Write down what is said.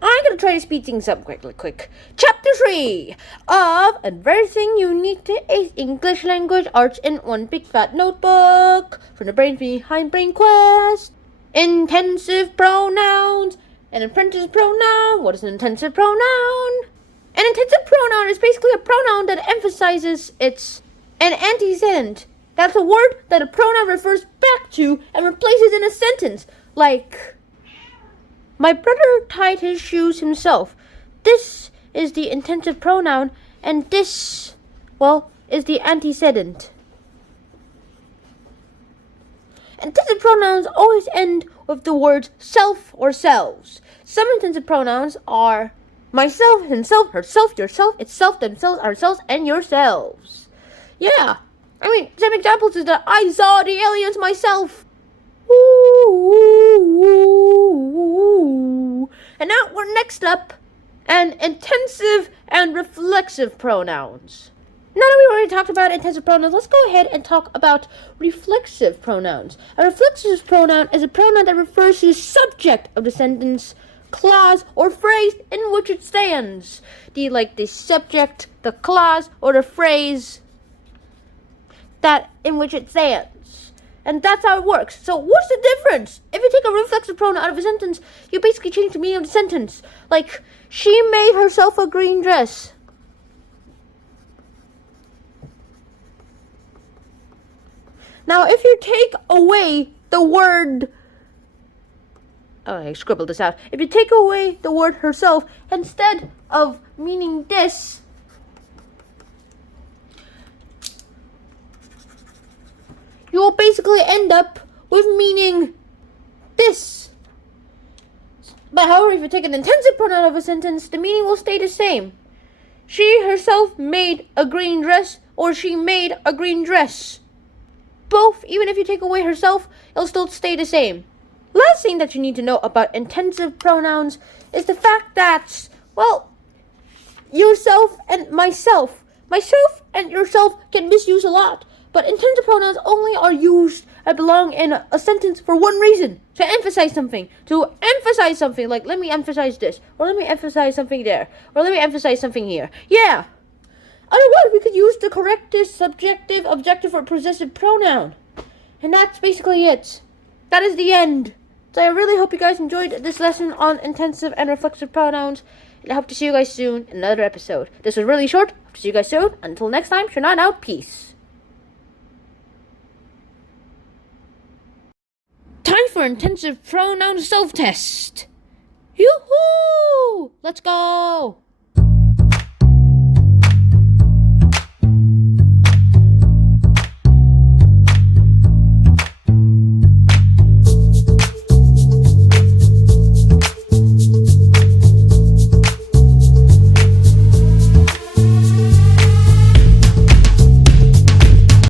I'm gonna try to speed things up quick. Chapter 3 of Everything You Need to Ace English Language Arts in One Big Fat Notebook from the brains behind Brain Quest. Intensive pronouns. An intensive pronoun. What is an intensive pronoun? An intensive pronoun is basically a pronoun that emphasizes an antecedent. That's a word that a pronoun refers back to and replaces in a sentence, like, my brother tied his shoes himself. This is the intensive pronoun, and this, is the antecedent. Intensive pronouns always end with the words self or selves. Some intensive pronouns are myself, himself, herself, yourself, itself, themselves, ourselves, and yourselves. Yeah. Some examples is that I saw the aliens myself. Ooh. And now we're next up, and intensive and reflexive pronouns. Now that we've already talked about intensive pronouns, let's go ahead and talk about reflexive pronouns. A reflexive pronoun is a pronoun that refers to the subject of the sentence, clause, or phrase in which it stands. The subject, the clause, or the phrase that in which it stands. And that's how it works. So what's the difference? If you take a reflexive pronoun out of a sentence, you basically change the meaning of the sentence. Like, she made herself a green dress. Now, if you take away the word... I scribbled this out. If you take away the word herself, instead of meaning this, you will basically end up with meaning this. But however, if you take an intensive pronoun of a sentence, the meaning will stay the same. She herself made a green dress, or she made a green dress. Both, even if you take away herself, it'll still stay the same. Last thing that you need to know about intensive pronouns is the fact that, yourself and myself and yourself can misuse a lot. But intensive pronouns only are used and belong in a sentence for one reason. To emphasize something. Like, let me emphasize this. Or let me emphasize something there. Or let me emphasize something here. Yeah. Otherwise, we could use the corrective, subjective, objective, or possessive pronoun. And that's basically it. That is the end. So I really hope you guys enjoyed this lesson on intensive and reflexive pronouns. And I hope to see you guys soon in another episode. This was really short. Hope to see you guys soon. Until next time, Shannon out. Peace. Time for intensive pronoun self-test. Yoo-hoo! Let's go!